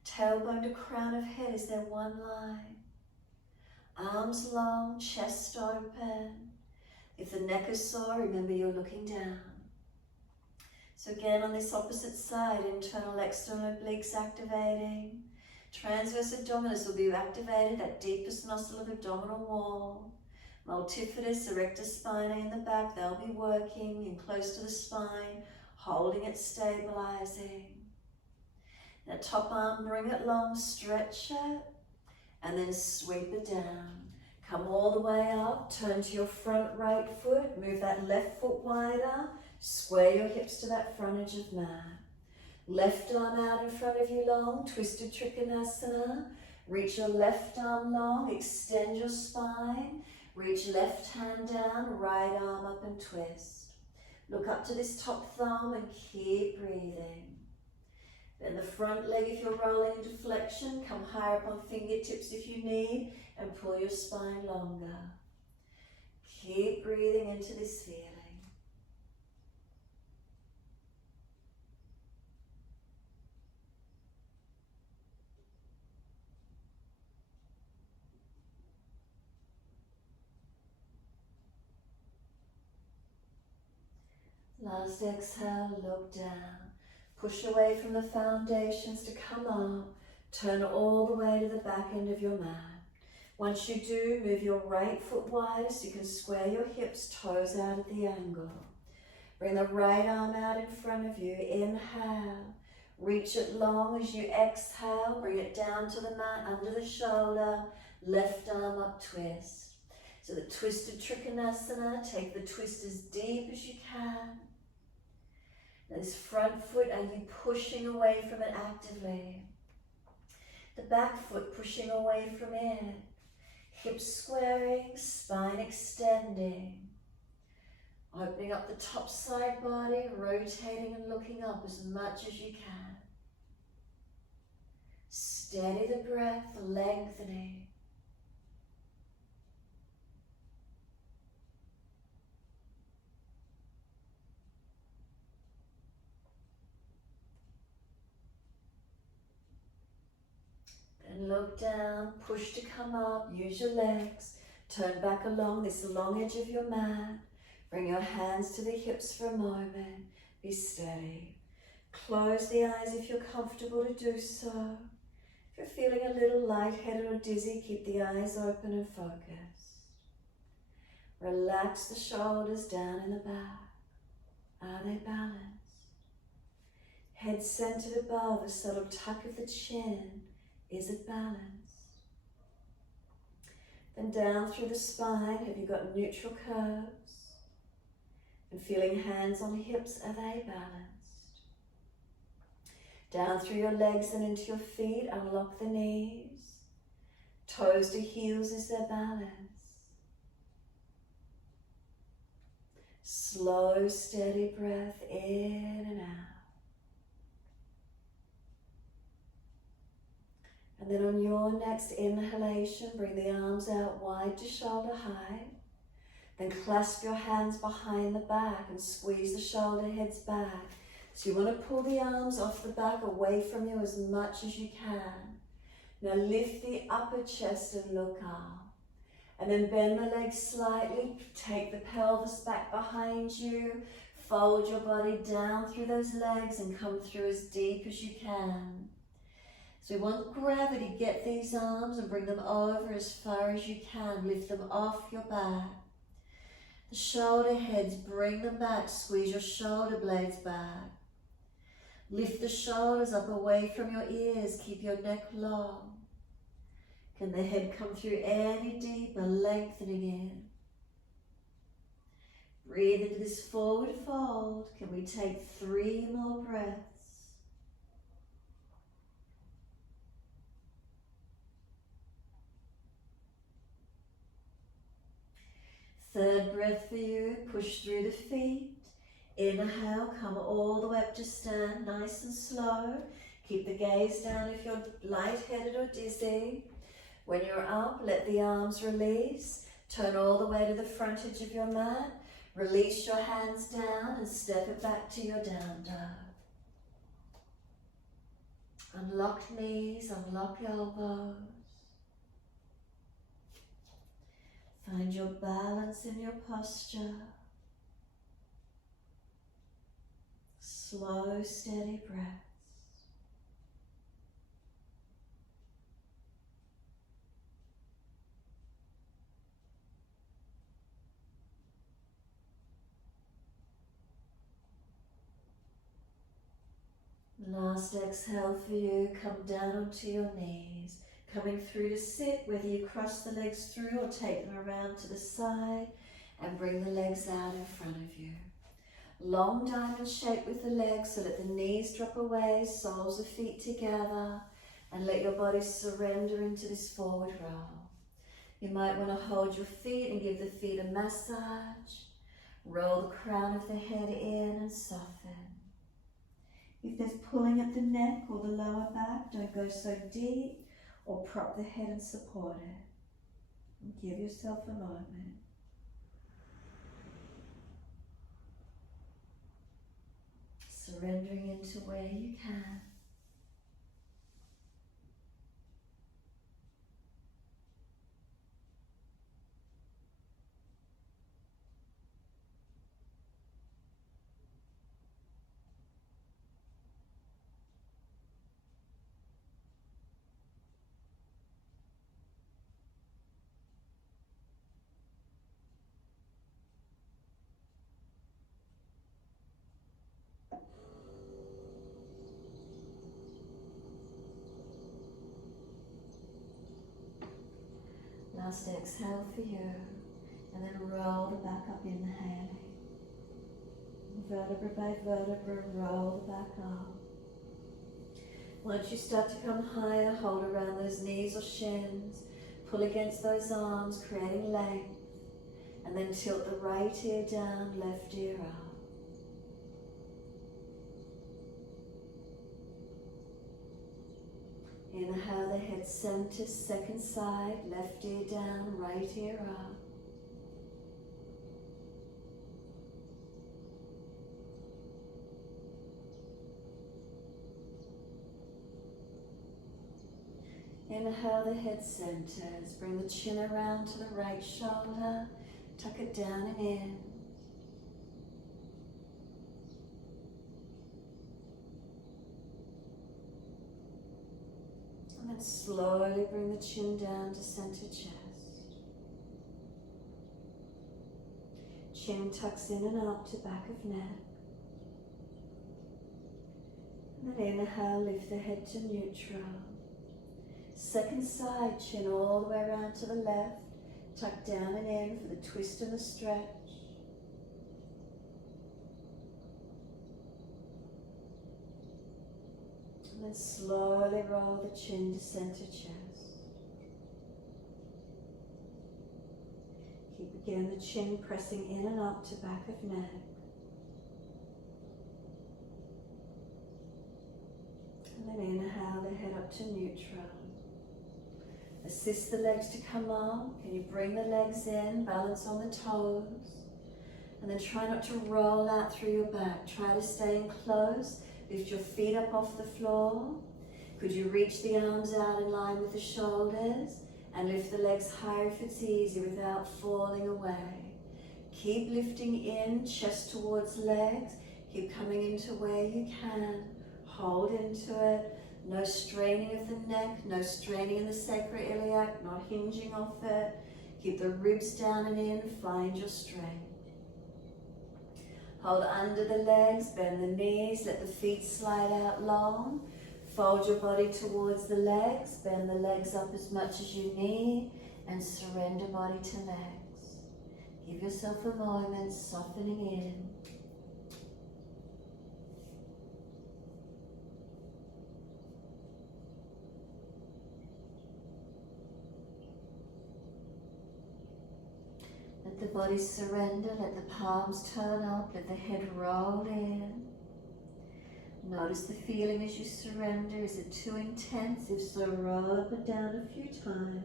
Tailbone to crown of head, is there one line? Arms long, chest open. If the neck is sore, remember you're looking down. So again on this opposite side, internal, external obliques activating. Transverse abdominis will be activated, that deepest muscle of abdominal wall. Multifidus, erector spinae in the back, they'll be working in close to the spine, holding it, stabilizing. Now top arm, bring it long, stretch it, and then sweep it down. Come all the way up, turn to your front right foot, move that left foot wider, square your hips to that front edge of mat. Left arm out in front of you long, twisted Trikonasana. Reach your left arm long, extend your spine. Reach left hand down, right arm up and twist. Look up to this top thumb and keep breathing. Then the front leg, if you're rolling into flexion, come higher up on fingertips if you need, and pull your spine longer. Keep breathing into this feeling. Last exhale, look down. Push away from the foundations to come up. Turn all the way to the back end of your mat. Once you do, move your right foot wide so you can square your hips, toes out at the angle. Bring the right arm out in front of you. Inhale. Reach it long as you exhale. Bring it down to the mat, under the shoulder. Left arm up, twist. So the twisted Trikonasana, take the twist as deep as you can. This front foot, are you pushing away from it actively? The back foot pushing away from it. Hips squaring, spine extending. Opening up the top side body, rotating and looking up as much as you can. Steady the breath, lengthening. And look down, push to come up, use your legs, turn back along this long edge of your mat, bring your hands to the hips for a moment, be steady. Close the eyes if you're comfortable to do so. If you're feeling a little lightheaded or dizzy, keep the eyes open and focused. Relax the shoulders down in the back. Are they balanced? Head centered above, a subtle tuck of the chin. Is it balanced? Then down through the spine, have you got neutral curves? And feeling hands on hips, are they balanced? Down through your legs and into your feet, unlock the knees. Toes to heels, is there balance? Slow, steady breath in and out. And then on your next inhalation, bring the arms out wide to shoulder height. Then clasp your hands behind the back and squeeze the shoulder heads back. So you want to pull the arms off the back away from you as much as you can. Now lift the upper chest and look up. And then bend the legs slightly, take the pelvis back behind you. fold your body down through those legs and come through as deep as you can. So we want gravity, get these arms and bring them over as far as you can. Lift them off your back. The shoulder heads, bring them back. Squeeze your shoulder blades back. Lift the shoulders up away from your ears. Keep your neck long. Can the head come through any deeper, lengthening in? Breathe into this forward fold. Can we take 3 more breaths? Third breath for you, push through the feet. Inhale, come all the way up to stand, nice and slow. Keep the gaze down if you're lightheaded or dizzy. When you're up, let the arms release. Turn all the way to the front edge of your mat. Release your hands down and step it back to your down dog. Unlock knees, unlock elbows. Find your balance in your posture. Slow, steady breaths. Last exhale for you, come down onto your knees. Coming through to sit, whether you cross the legs through or take them around to the side and bring the legs out in front of you. Long diamond shape with the legs so that the knees drop away, soles of feet together, and let your body surrender into this forward roll. You might want to hold your feet and give the feet a massage. Roll the crown of the head in and soften. If there's pulling at the neck or the lower back, don't go so deep, or prop the head and support it. And give yourself a moment. Surrendering into where you can. Last exhale for you, and then roll the back up, inhaling. Vertebra by vertebra, roll the back up. Once you start to come higher, hold around those knees or shins, pull against those arms, creating length, and then tilt the right ear down, left ear up. Inhale the head center, second side, left ear down, right ear up. Inhale the head centers, bring the chin around to the right shoulder, tuck it down and in. And then slowly bring the chin down to center chest. Chin tucks in and up to back of neck. And then inhale, lift the head to neutral. Second side, chin all the way around to the left. Tuck down and in for the twist and the stretch. And then slowly roll the chin to center chest. Keep again the chin pressing in and up to back of neck. And then inhale the head up to neutral. Assist the legs to come up. Can you bring the legs in, balance on the toes, and then try not to roll out through your back. Try to stay in close. Lift your feet up off the floor. Could you reach the arms out in line with the shoulders and lift the legs higher if it's easy without falling away. Keep lifting in, chest towards legs. Keep coming into where you can. Hold into it. No straining of the neck, no straining in the sacroiliac, not hinging off it. Keep the ribs down and in, find your strength. Hold under the legs, bend the knees, let the feet slide out long. Fold your body towards the legs, bend the legs up as much as you need, and surrender body to legs. Give yourself a moment, softening in. Let the body surrender, let the palms turn up, let the head roll in. Notice the feeling as you surrender. Is it too intense? If so, roll up and down a few times.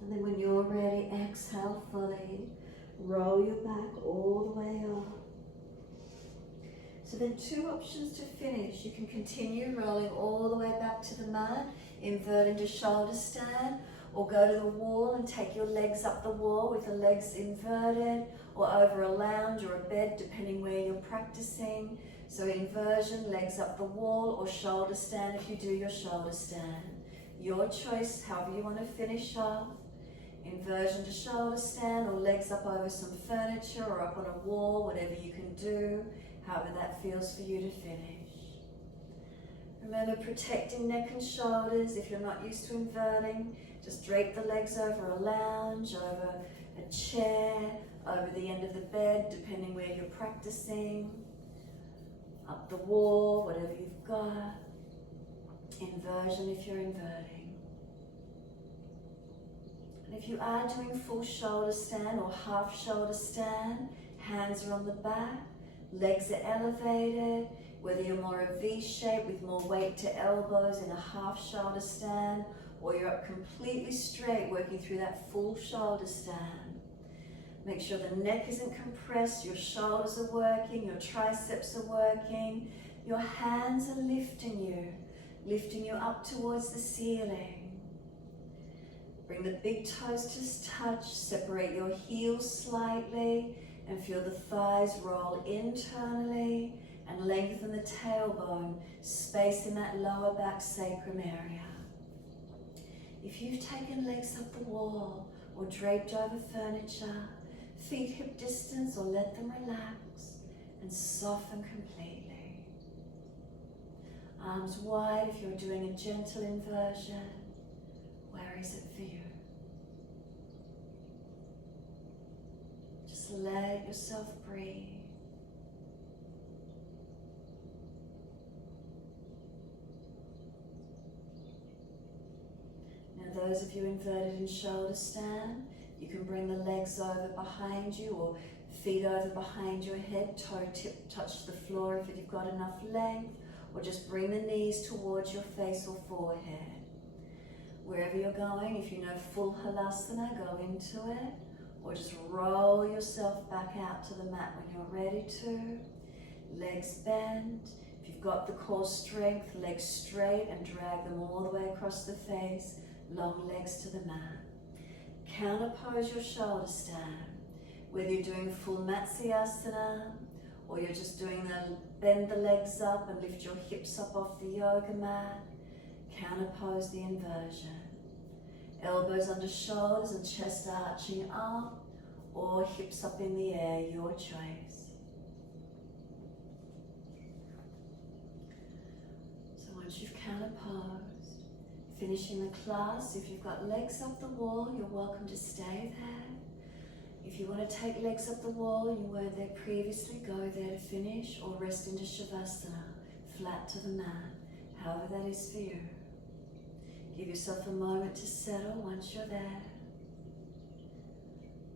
And then when you're ready, exhale fully. Roll your back all the way up. So then two options to finish. You can continue rolling all the way back to the mat, invert into shoulder stand, or go to the wall and take your legs up the wall with the legs inverted, or over a lounge or a bed, depending where you're practicing. So inversion, legs up the wall, or shoulder stand if you do your shoulder stand. Your choice, however you want to finish off. Inversion to shoulder stand, or legs up over some furniture or up on a wall, whatever you can do, however that feels for you to finish. Remember, protecting neck and shoulders. If you're not used to inverting, just drape the legs over a lounge, over a chair, over the end of the bed, depending where you're practicing, up the wall, whatever you've got. Inversion if you're inverting. And if you are doing full shoulder stand or half shoulder stand, hands are on the back, legs are elevated, whether you're more a V shape with more weight to elbows in a half shoulder stand, or you're up completely straight working through that full shoulder stand. Make sure the neck isn't compressed, your shoulders are working, your triceps are working, your hands are lifting you up towards the ceiling. Bring the big toes to touch, separate your heels slightly, and feel the thighs roll internally, and lengthen the tailbone, space in that lower back sacrum area. If you've taken legs up the wall or draped over furniture, feet hip distance or let them relax and soften completely. Arms wide if you're doing a gentle inversion. Where is it for you? Just let yourself breathe. Now those of you inverted in shoulder stand, you can bring the legs over behind you or feet over behind your head, toe tip touch the floor if you've got enough length, or just bring the knees towards your face or forehead. Wherever you're going, if you know full halasana, go into it, or just roll yourself back out to the mat when you're ready to. Legs bent. If you've got the core strength, legs straight and drag them all the way across the face, long legs to the mat. Counterpose your shoulder stand. Whether you're doing full Matsyasana, or you're just doing the bend the legs up and lift your hips up off the yoga mat, counterpose the inversion. Elbows under shoulders and chest arching up, or hips up in the air, your choice. So once you've counterposed, finishing the class, if you've got legs up the wall, you're welcome to stay there. If you want to take legs up the wall and you weren't there previously, go there to finish, or rest into Shavasana, flat to the mat, however that is for you. Give yourself a moment to settle once you're there.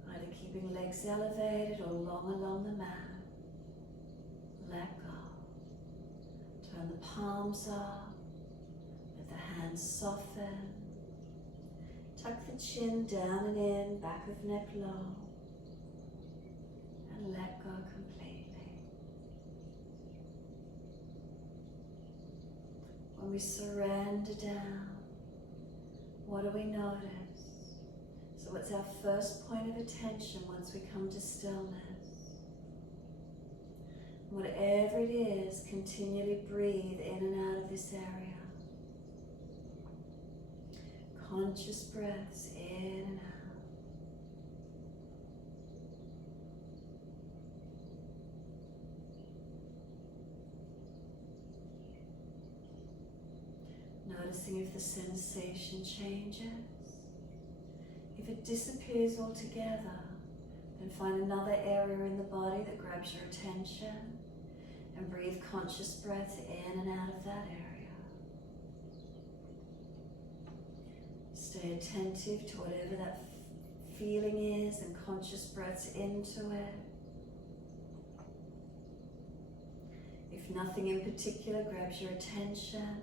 Either keeping legs elevated or long along the mat. Let go. Turn the palms up. Let the hands soften. Tuck the chin down and in, back of neck low. And let go completely. When we surrender down, what do we notice? So what's our first point of attention once we come to stillness? Whatever it is, continually breathe in and out of this area. Conscious breaths in and out. Noticing if the sensation changes. If it disappears altogether, then find another area in the body that grabs your attention and breathe conscious breath in and out of that area. Stay attentive to whatever that feeling is and conscious breaths into it. If nothing in particular grabs your attention,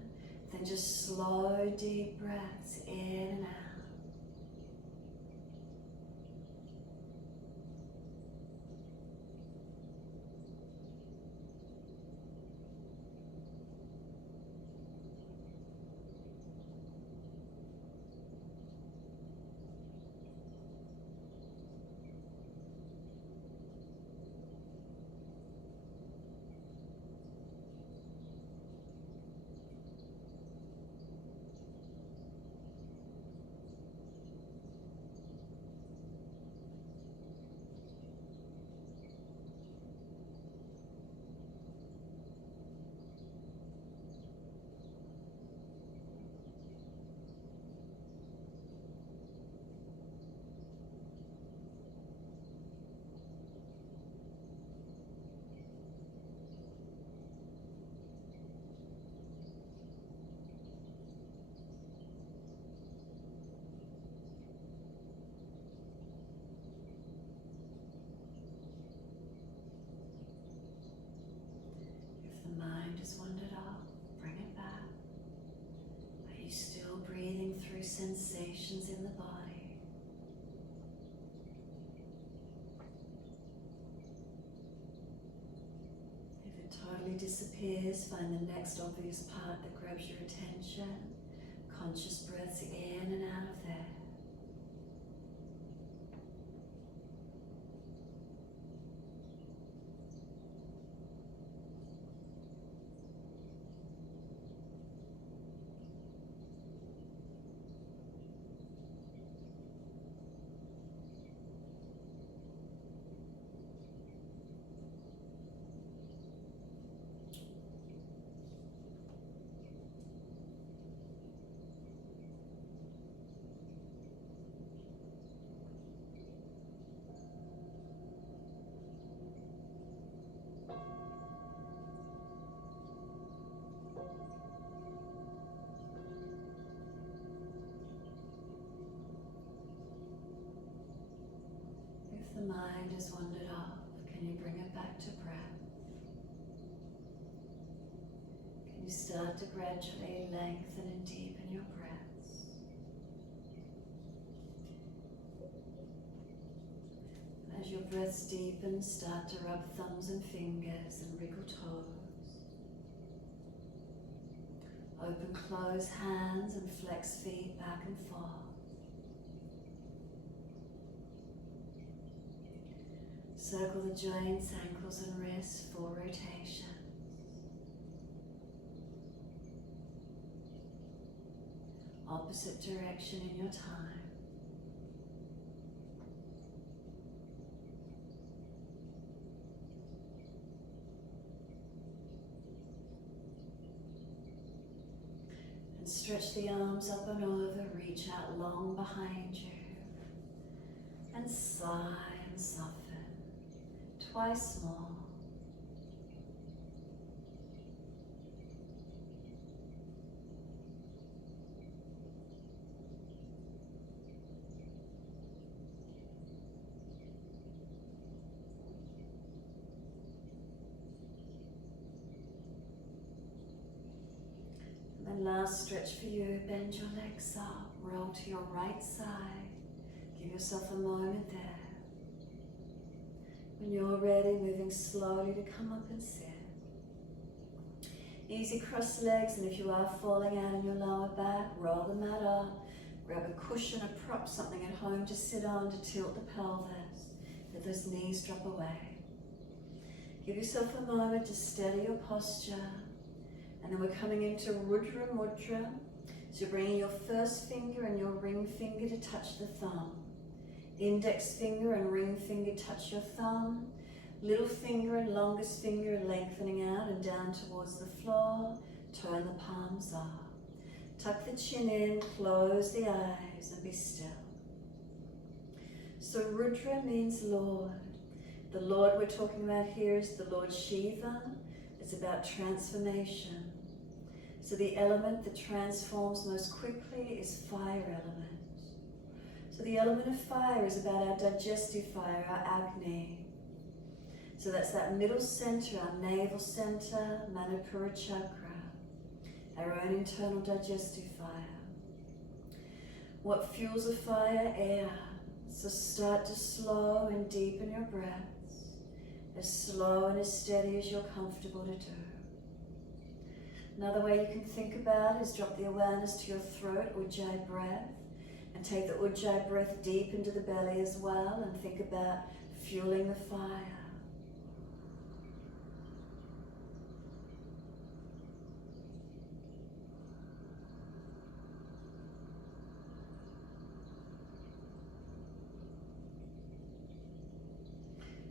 then just slow, deep breaths in and out. Has wandered off, bring it back. Are you still breathing through sensations in the body? If it totally disappears, find the next obvious part that grabs your attention. Conscious breaths in and out of there. The mind has wandered off. Can you bring it back to breath? Can you start to gradually lengthen and deepen your breaths? As your breaths deepen, start to rub thumbs and fingers and wriggle toes. Open, close hands and flex feet back and forth. Circle the joints, ankles and wrists for rotation. Opposite direction in your time. And stretch the arms up and over, reach out long behind you. And sigh and soften. Twice more. And then last stretch for you, bend your legs up, roll to your right side. Give yourself a moment there. When you're ready, moving slowly to come up and sit. Easy cross legs, and if you are falling out in your lower back, roll the mat up. Grab a cushion, a prop, something at home to sit on to tilt the pelvis. Let those knees drop away. Give yourself a moment to steady your posture. And then we're coming into Rudra Mudra. So you're bringing your first finger and your ring finger to touch the thumb. Index finger and ring finger touch your thumb. Little finger and longest finger lengthening out and down towards the floor. Turn the palms up. Tuck the chin in, close the eyes and be still. So Rudra means Lord. The Lord we're talking about here is the Lord Shiva. It's about transformation. So the element that transforms most quickly is fire element. So the element of fire is about our digestive fire, our Agni. So that's that middle center, our navel center, Manipura chakra, our own internal digestive fire. What fuels a fire? Air. So start to slow and deepen your breaths, as slow and as steady as you're comfortable to do. Another way you can think about is drop the awareness to your throat, Ujjayi breath, and take the Ujjayi breath deep into the belly as well, and think about fueling the fire.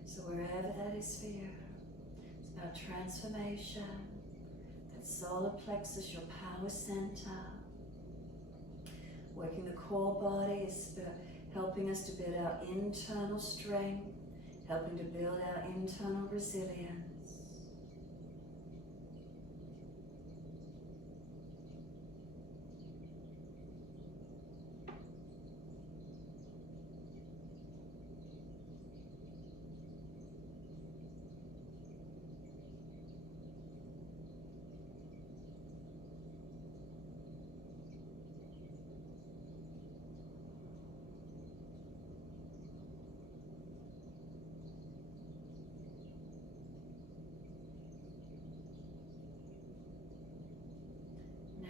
So wherever that is for you, it's about transformation. That solar plexus, your power center. Working the core body is helping us to build our internal strength, helping to build our internal resilience.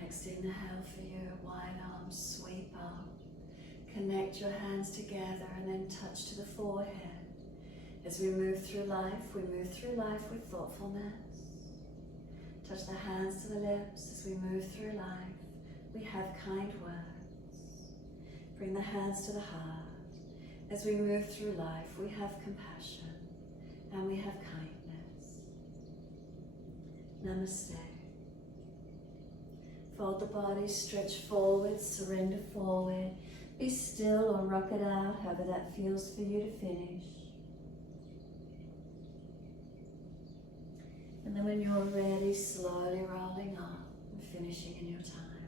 Next inhale for you, wide arms sweep up. Connect your hands together and then touch to the forehead. As we move through life with thoughtfulness. Touch the hands to the lips as we move through life. We have kind words. Bring the hands to the heart. As we move through life, we have compassion and we have kindness. Namaste. Fold the body, stretch forward, surrender forward. Be still or rock it out, however that feels for you to finish. And then when you're ready, slowly rolling up and finishing in your time.